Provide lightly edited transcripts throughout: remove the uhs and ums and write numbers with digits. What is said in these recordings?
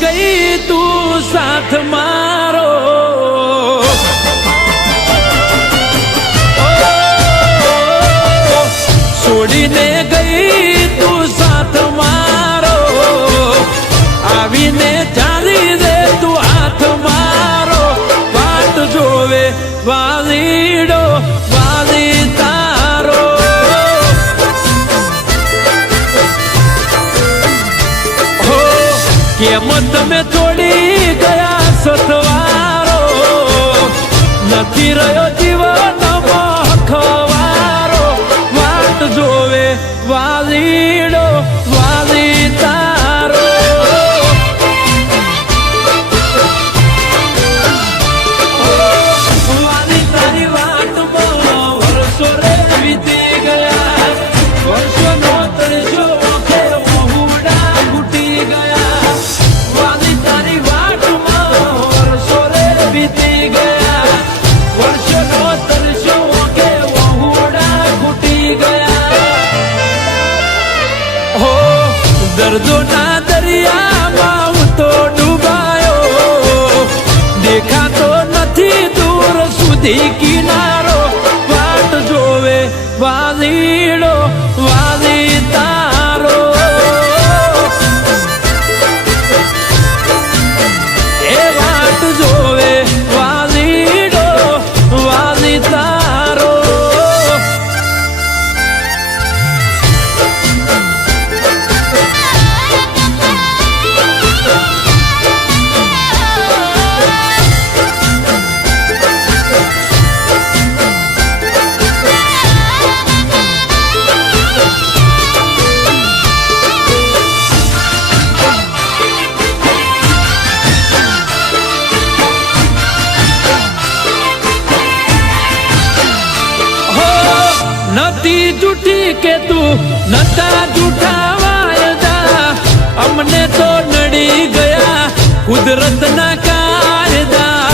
ગઈ તું સાથ મારો, છોડીને ગઈ તું સાથ મારો, આવીને ચાલી દે તું હાથ મારો, વાટ જોવે વાલીડો વાલી તારો. હો કેમ તમે છોડી ગયા સથવારો, નથી રહ્યો જીવનમાં ખવારો, વાટ જોવે વાલીડો વાલી તારો. વાલી તારી વાટમાં વર્ષો રે વીતી ગયા, વર્ષોનો તરસો ઓખે વહુડા ઘૂટી ગયા. વાલી તારી વાટમાં વર્ષો રે વીતી ગયા, વર્ષોનો તરસો ઓખે વહુડા ઘૂટી ગયા. હો દર્દોના દરિયામાં હું તો ડૂબાયો, દેખાતો નથી દૂર સુધી કિનારો, વાટ જોવે વાલીડો વાલી તારો. એ વાટ જોવે વાલીડો વાલી તારો. નથી જૂઠી કે તું નતા જૂઠા વાયદા, અમને તો નડી ગયા કુદરતના કાયદા.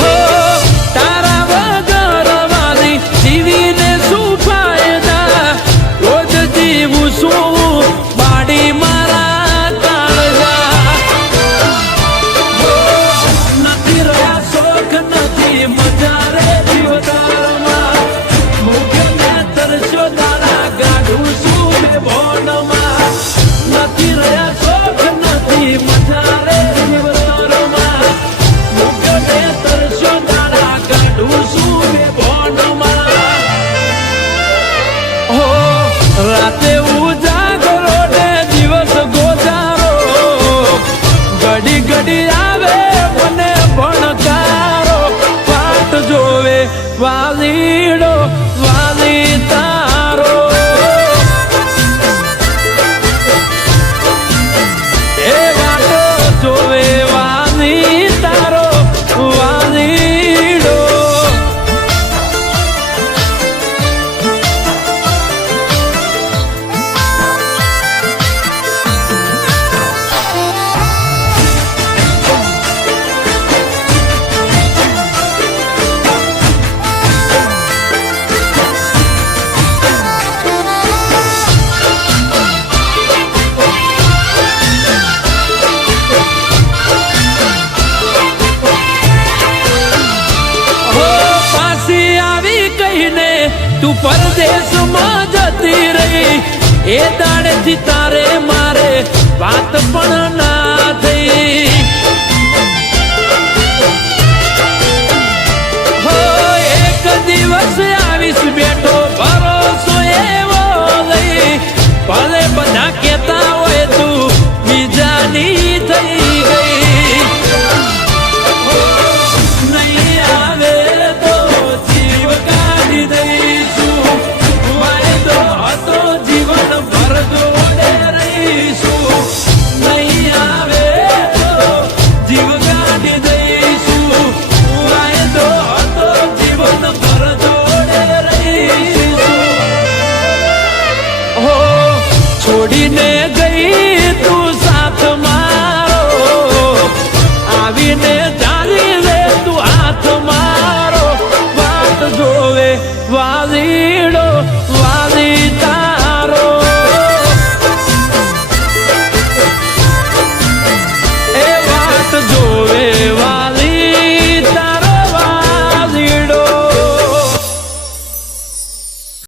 હો તારા વગર વાલી જીવીને શું ફાયદા, રોજ જીવું શું બાડી મારા કાળજા. નથી રહ્યા શોખ નથી મજા રે જીવતારમાં, મુખને તરસ્યો તારા ગાઢું શું ભોનમાં. નથી રહ્યા શોખ નથી મજા રે જીવતારમાં, મુખને તરસ્યો તારા ગાઢું શું ભોનમાં. હો રાતે ઉજાગરો ને દિવસ ગોજારો, ઘડી ઘડી આવે મને ભણકારો, વાટ જોવે વાલીડો વાલી તારો. એ વાટ જોવે વાલી તારો વાલીડો. તું પરદેશમાં જતી રહી, એ દાડેથી તારે મારે વાત પણ ના થઈ. હો એક દિવસ આવીશ બેઠો ભરોસો એવો લઈ, ભલે બધા કહેતા હોય તું બીજાની થઈ ગઈ. નહીં આવે તો જીવ કાઢી દઈશું, વાયદો હતો જીવન ભર જોડે રહીશું. નહીં આવે તો જીવ કાઢી દઈશું, વાયદો હતો જીવન ભર જોડે રહીશું. હો છોડીને ગઈ તું સાથ મારો, આવીને